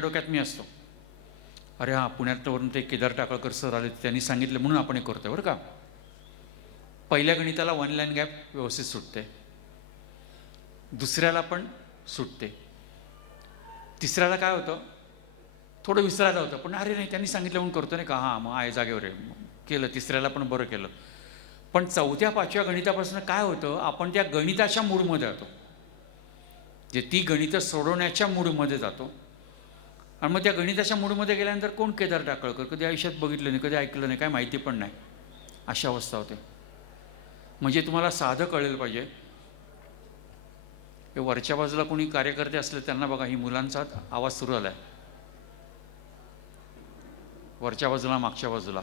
डोक्यात मी असतो, अरे हां पुण्यातवरून ते केदार टाकळकर सर आले, त्यांनी सांगितलं म्हणून आपण हे करतोय बरं का. पहिल्या गणिताला वन लाईन गॅप व्यवस्थित सुटते, दुसऱ्याला पण सुटते, तिसऱ्याला काय होतं थोडं विसरायला होतं, पण अरे नाही त्यांनी सांगितलं म्हणून करतो नाही का, हां मग आहे जागेवर आहे, केलं, तिसऱ्याला पण बरं केलं. पण चौथ्या पाचव्या गणितापासून काय होतं, आपण त्या गणिताच्या मूडमध्ये जातो, जे ती गणितं सोडवण्याच्या मूडमध्ये जातो. आणि मग त्या गणिताच्या मूडमध्ये गेल्यानंतर कोण केदार टाकळकर, कधी आयुष्यात बघितलं नाही, कधी ऐकलं नाही, काय माहिती पण नाही, अशी अवस्था होते. म्हणजे तुम्हाला साधं कळलं पाहिजे. हे वरच्या बाजूला कोणी कार्यकर्ते असले त्यांना बघा, ही मुलांचा आवाज सुरू झाला आहे वरच्या बाजूला, मागच्या बाजूला.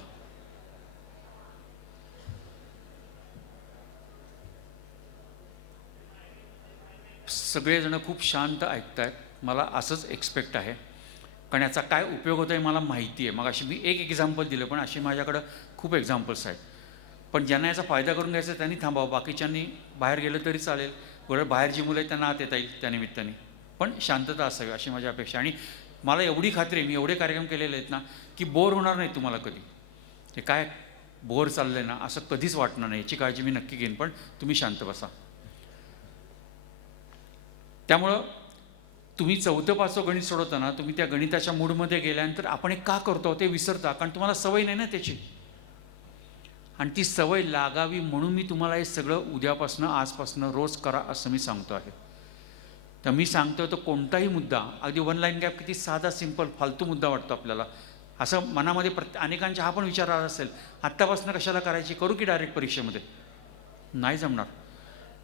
सगळेजण खूप शांत ऐकतायत, मला असंच एक्सपेक्ट आहे, कारण याचा काय उपयोग होतो आहे मला माहिती आहे. मग अशी मी एक एक्झाम्पल दिलं, पण अशी माझ्याकडं खूप एक्झाम्पल्स आहेत. पण ज्यांना याचा फायदा करून घ्यायचा त्यांनी थांबावं, बाकीच्यांनी बाहेर गेलं तरी चालेल, बरं बाहेर जी मुलं आहेत त्यांना आत येता येईल त्यानिमित्ताने, पण शांतता असावी अशी माझी अपेक्षा. आणि मला एवढी खात्री आहे, मी एवढे कार्यक्रम केलेले आहेत ना, की बोर होणार नाही तुम्हाला कधी. हे काय बोर चाललं आहे ना असं कधीच वाटणार नाही, याची काळजी मी नक्की घेईन, पण तुम्ही शांत बसा. त्यामुळं तुम्ही चौथं पाचवं गणित सोडवताना तुम्ही त्या गणिताच्या मूडमध्ये गेल्यानंतर आपण हे का करतो ते विसरता, कारण तुम्हाला सवय नाही ना त्याची. आणि ती सवय लागावी म्हणून मी तुम्हाला हे सगळं उद्यापासनं आजपासनं रोज करा असं मी सांगतो आहे. तर मी सांगतो तो कोणताही मुद्दा, अगदी वन लाईन गॅप किती साधा सिंपल फालतू मुद्दा वाटतो आपल्याला, असं मनामध्ये अनेकांच्या हा पण विचार आला असेल, आत्तापासून कशाला करायची, करू की डायरेक्ट परीक्षेमध्ये. नाही जमणार.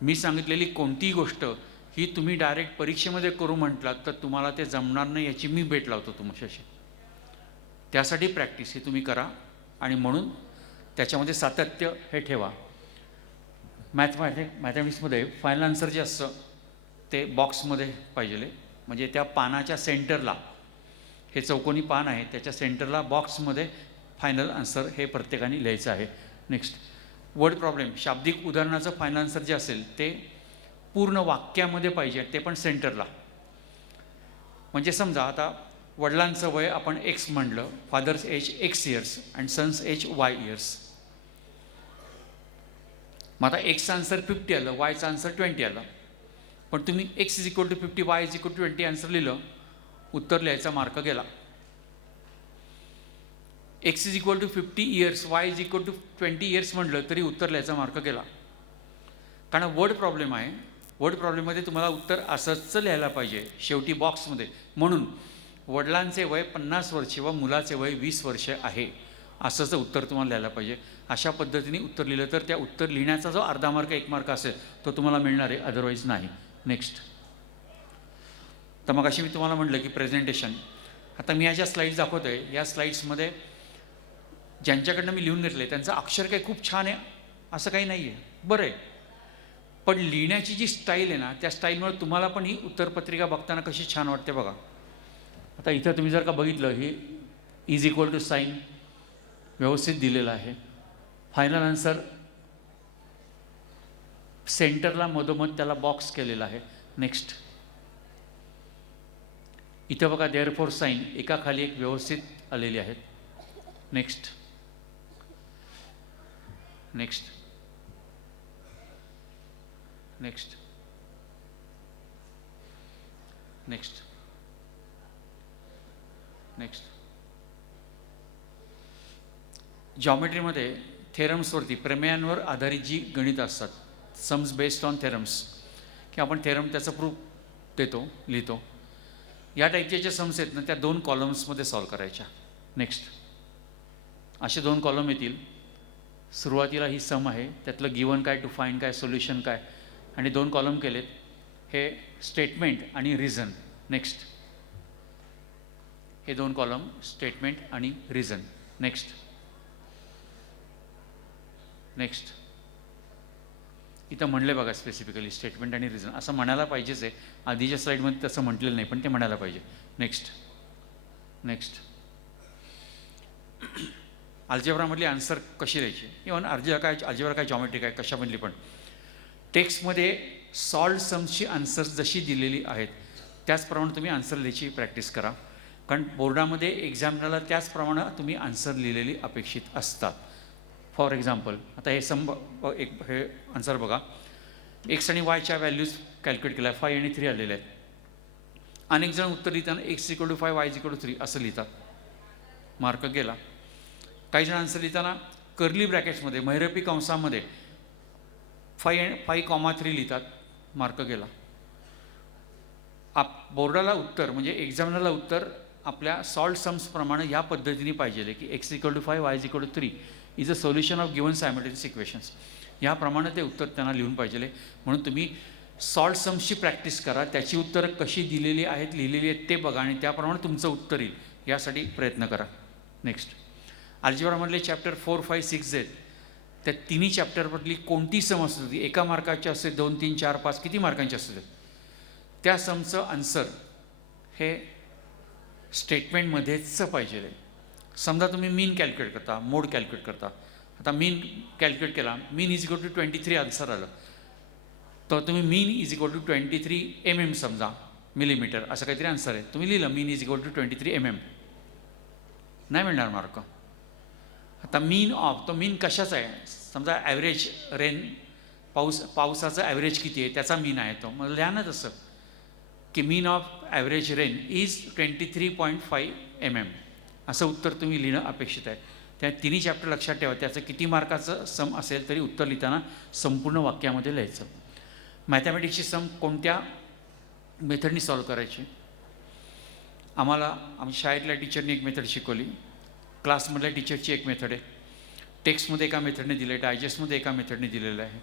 मी सांगितलेली कोणतीही गोष्ट ही तुम्ही डायरेक्ट परीक्षेमध्ये करू म्हटलात तर तुम्हाला ते जमणार नाही, याची मी बेट लावतो तुमच्याशी. त्यासाठी प्रॅक्टिस ही तुम्ही करा, आणि म्हणून त्याच्यामध्ये सातत्य हे ठेवा. मॅथमॅटिक्समध्ये फायनल आन्सर जे असतं ते बॉक्समध्ये पाहिजे, म्हणजे त्या पानाच्या सेंटरला, हे चौकोनी पान आहे त्याच्या सेंटरला बॉक्समध्ये फायनल आन्सर हे प्रत्येकाने लिहायचं आहे. नेक्स्ट, वर्ड प्रॉब्लेम, शाब्दिक उदाहरणाचं फायनल आन्सर जे असेल ते पूर्ण वाक्यामध्ये पाहिजे, ते पण सेंटरला. म्हणजे समजा आता वडिलांचं वय आपण एक्स म्हणलं, father's age x years and son's age y years. मग आता एक्सचं आन्सर 50 आलं, वायचं आन्सर 20 आलं, पण तुम्ही x is equal to 50, y is equal to 20 answer लिहिलं, उत्तर लिहायचा मार्क गेला. X is equal to 50 years, y is equal to 20 years म्हटलं तरी उत्तर लिहायचा मार्क गेला, कारण वर्ड प्रॉब्लेम आहे. वर्ड प्रॉब्लेममध्ये तुम्हाला उत्तर असंच लिहायला पाहिजे शेवटी बॉक्समध्ये. म्हणून वडिलांचे वय 50 वर्षे व मुलाचे वय 20 वर्षे आहे असंच उत्तर तुम्हाला लिहायला पाहिजे. अशा पद्धतीने उत्तर लिहिलं तर त्या उत्तर लिहिण्याचा जो अर्धा मार्क 1 मार्क असेल तो तुम्हाला मिळणार आहे, अदरवाईज नाही. नेक्स्ट, तर मग अशी मी तुम्हाला म्हटलं की प्रेझेंटेशन, आता मी या ज्या स्लाईड्स दाखवतो आहे या स्लाईड्समध्ये ज्यांच्याकडनं मी लिहून घेतले त्यांचं अक्षर काही खूप छान आहे असं काही नाही आहे, बरं आहे, पण लिहिण्याची जी स्टाईल आहे ना त्या स्टाईलमुळे तुम्हाला पण ही उत्तरपत्रिका बघताना कशी छान वाटते बघा. आता इथं तुम्ही जर का बघितलं, ही इज इक्वल टू साईन व्यवस्थित दिलेलं आहे, फायनल आन्सर सेंटरला मधोमध त्याला बॉक्स केलेला आहे. नेक्स्ट, इथं बघा देअरफॉर साईन एकाखाली एक व्यवस्थित आलेली आहेत. Next, next, next, next, next. जॉमेट्रीमध्ये थेरम्सवरती, प्रमेयांवर आधारित जी गणित असतात, सम्स बेस्ड ऑन थेरम्स, की आपण थेरम त्याचं प्रूफ देतो, लिहितो, या टाईपचे जे सम्स आहेत ना त्या 2 कॉलम्समध्ये सॉल्व करायच्या. नेक्स्ट, असे 2 कॉलम येतील. सुरुवातीला ही सम आहे, त्यातलं गिवन काय, टू फाइंड काय, सोल्युशन काय, आणि 2 कॉलम केलेत, हे स्टेटमेंट आणि रिझन. नेक्स्ट, हे 2 कॉलम स्टेटमेंट आणि रिझन. नेक्स्ट, नेक्स्ट, इथं म्हणले बघा स्पेसिफिकली स्टेटमेंट आणि रिझन, असं म्हणायला पाहिजेच आहे, आधीच्या स्लाईडमध्ये तसं म्हटलेलं नाही पण ते म्हणायला पाहिजे. नेक्स्ट, नेक्स्ट, अल्जेब्रामधली आन्सर कशी द्यायची, इव्हन अल्जेब्रा काय जॉमेट्री काय कशामधली पण, टेक्स्टमध्ये सॉल्व्ड सम्सची आन्सर्स जशी दिलेली आहेत त्याचप्रमाणे तुम्ही आन्सर लिहायची प्रॅक्टिस करा. कारण बोर्डामध्ये एक्झामिनरला त्याचप्रमाणे तुम्ही आन्सर लिहिलेली अपेक्षित असतात. फॉर एक्झाम्पल आता हे हे आन्सर बघा, एक्स आणि वायच्या व्हॅल्यूज कॅल्क्युलेट केल्या, 5 आणि 3 आलेले आहेत. अनेक जण उत्तर लिहिताना x=5 y=3 असं लिहितात, मार्क गेला. काही जण आन्सर लिहिताना कर्ली ब्रॅकेट्समध्ये महिरपी कंसामध्ये 5,3 लिहितात, मार्क गेला. बोर्डाला उत्तर म्हणजे एक्झामिनरला उत्तर आपल्या सॉल्ट सम्सप्रमाणे या पद्धतीने पाहिजे की x=5 y=3 is a solution of given simultaneous equations. याप्रमाणे ते उत्तर त्यांना लिहून पाहिजे. म्हणून तुम्ही सॉल्ट सम्सची प्रॅक्टिस करा, त्याची उत्तरं कशी दिलेली आहेत लिहिलेली आहेत ते बघा आणि त्याप्रमाणे तुमचं उत्तर येईल यासाठी प्रयत्न करा. नेक्स्ट, अल्जेब्रामधले चॅप्टर 4, 5, 6 आहेत, त्या तिन्ही चॅप्टरमधली कोणती सम असू दे, 1 मार्काची असते, 2, 3, 4, 5 किती मार्कांची असू दे, त्या समचं आन्सर हे स्टेटमेंटमध्येच पाहिजे. समजा तुम्ही मीन कॅल्क्युलेट करता, मोड कॅल्क्युलेट करता. आता मीन कॅल्क्युलेट केला, मीन =23 आन्सर आलं, तर तुम्ही मीन =23 mm समजा, मिलीमीटर असं काहीतरी आन्सर आहे. तुम्ही लिहिलं मीन =23 mm, नाही मिळणार मार्क. आता मीन ऑफ, तो मीन कशाचा आहे, समजा ॲव्हरेज रेन, पावसाचं ॲव्हरेज किती आहे त्याचा मीन आहे तो, मग लिहा ना तसं की mean of average rain is 23.5 mm असं उत्तर तुम्ही लिहिणं अपेक्षित आहे. त्या तिन्ही चॅप्टर लक्षात ठेवा, त्याचं किती मार्काचं सम असेल तरी उत्तर लिहिताना संपूर्ण वाक्यामध्ये लिहायचं. मॅथमॅटिक्सची सम कोणत्या मेथडनी सॉल्व करायची, आमच्या शाळेतल्या टीचरनी एक मेथड शिकवली, क्लासमधल्या टीचरची एक मेथड आहे, टेक्स्टमध्ये एका मेथडने दिलं आहे, डायजेस्टमध्ये एका मेथडने दिलेलं आहे.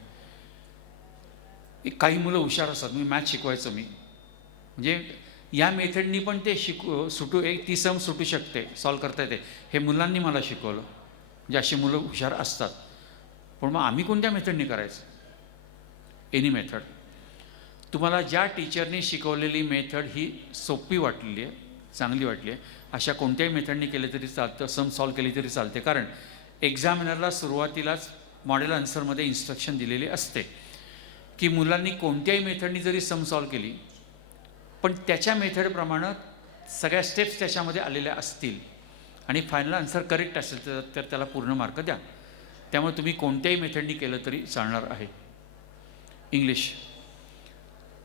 काही मुलं हुशार असतात, मी मॅथ शिकवायचं मी, म्हणजे या मेथडनी पण ते ती सम सुटू शकते, सॉल्व करता येते. हे मुलांनी मला शिकवलं, म्हणजे अशी मुलं हुशार असतात. पण मग आम्ही कोणत्या मेथडनी करायचं, एनी मेथड. तुम्हाला ज्या टीचरने शिकवलेली मेथड ही सोपी वाटलेली आहे, चांगली वाटली आहे, अशा कोणत्याही मेथडनी केले तरी चालतं, सम सॉल्व केली तरी चालते. कारण एक्झामिनरला सुरुवातीलाच मॉडेल आन्सरमध्ये इन्स्ट्रक्शन दिलेली असते की मुलांनी कोणत्याही मेथडनी जरी सम सॉल्व केली पण त्याच्या मेथडप्रमाणे सगळ्या स्टेप्स त्याच्यामध्ये आलेल्या असतील आणि फायनल आन्सर करेक्ट असेल तर त्याला पूर्ण मार्क द्या. त्यामुळे तुम्ही कोणत्याही मेथडनी केलं तरी चालणार आहे. इंग्लिश,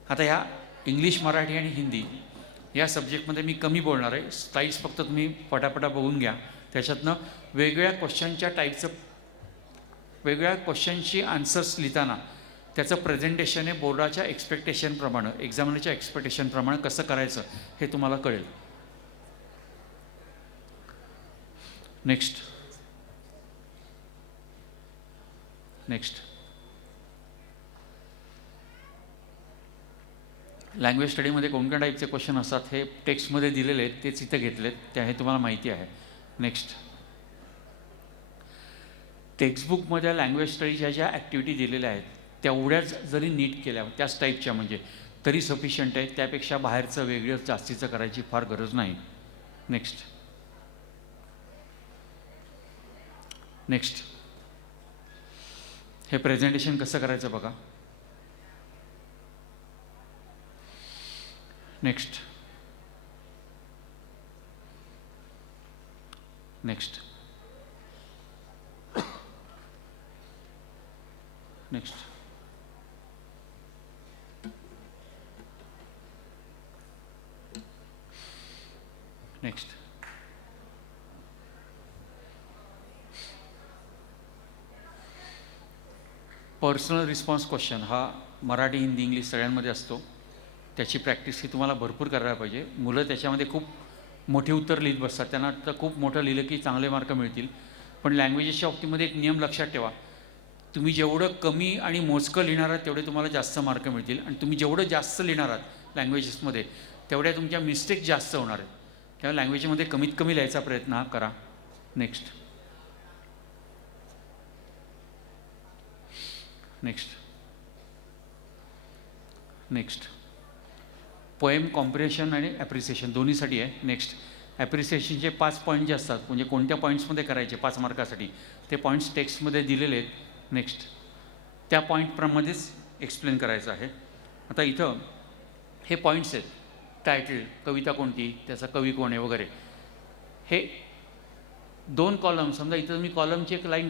आता ह्या इंग्लिश, मराठी आणि हिंदी या सब्जेक्टमध्ये मी कमी बोलणार आहे. स्लाईड्स फक्त तुम्ही पटापटा बघून घ्या. त्याच्यातनं वेगवेगळ्या क्वेश्चनच्या टाईपचं, वेगवेगळ्या क्वेश्चनची आन्सर्स लिहिताना त्याचं प्रेझेंटेशन आहे बोर्डाच्या एक्सपेक्टेशनप्रमाणे, एक्झामिनरच्या एक्सपेक्टेशनप्रमाणे कसं करायचं हे तुम्हाला कळेल. नेक्स्ट लँग्वेज स्टडीमध्ये कोणत्या टाईपचे क्वेश्चन असतात हे टेक्स्टमध्ये दिलेले आहेत, तेच इथं घेतलेत, त्या हे तुम्हाला माहिती आहे. नेक्स्ट, टेक्स्टबुकमध्ये लँग्वेज स्टडीच्या ज्या ॲक्टिव्हिटी दिलेल्या आहेत तेवढ्याच जरी नीट केल्या, त्याच टाईपच्या म्हणजे तरी सफिशियंट आहे. त्यापेक्षा बाहेरचं वेगळं जास्तीचं करायची फार गरज नाही. नेक्स्ट, हे प्रेझेंटेशन कसं करायचं बघा. नेक्स्ट पर्सनल रिस्पॉन्स क्वेश्चन हा मराठी, हिंदी, इंग्लिश सगळ्यांमध्ये असतो. त्याची प्रॅक्टिस ही तुम्हाला भरपूर करायला पाहिजे. मुलं त्याच्यामध्ये खूप मोठी उत्तर लिहित बसतात, त्यांना तर खूप मोठं लिहिलं की चांगले मार्क मिळतील. पण लँग्वेजेसच्या बाबतीमध्ये एक नियम लक्षात ठेवा, तुम्ही जेवढं कमी आणि मोजकं लिहिणार आहात तेवढे तुम्हाला जास्त मार्क मिळतील आणि तुम्ही जेवढं जास्त लिहिणार आहात लँग्वेजेसमध्ये तेवढ्या तुमच्या मिस्टेक जास्त होणार आहेत. तेव्हा लँग्वेजमध्ये कमीत कमी लिहायचा प्रयत्न हा करा. नेक्स्ट पोएम कॉम्प्रिहेन्शन आणि ॲप्रिसिएशन दोन्हीसाठी आहे. नेक्स्ट, ॲप्रिसिएशनचे 5 पॉईंट जे असतात म्हणजे कोणत्या पॉईंट्समध्ये करायचे 5 मार्कासाठी ते पॉईंट्स टेक्स्टमध्ये दिलेले आहेत. नेक्स्ट, त्या पॉईंटप्रमाणेच एक्सप्लेन करायचं आहे. आता इथं हे पॉईंट्स आहेत, टायटल, कविता कोणती, त्याचा कवी कोण आहे वगैरे, हे 2 कॉलम, समजा इथं मी कॉलमची एक लाईन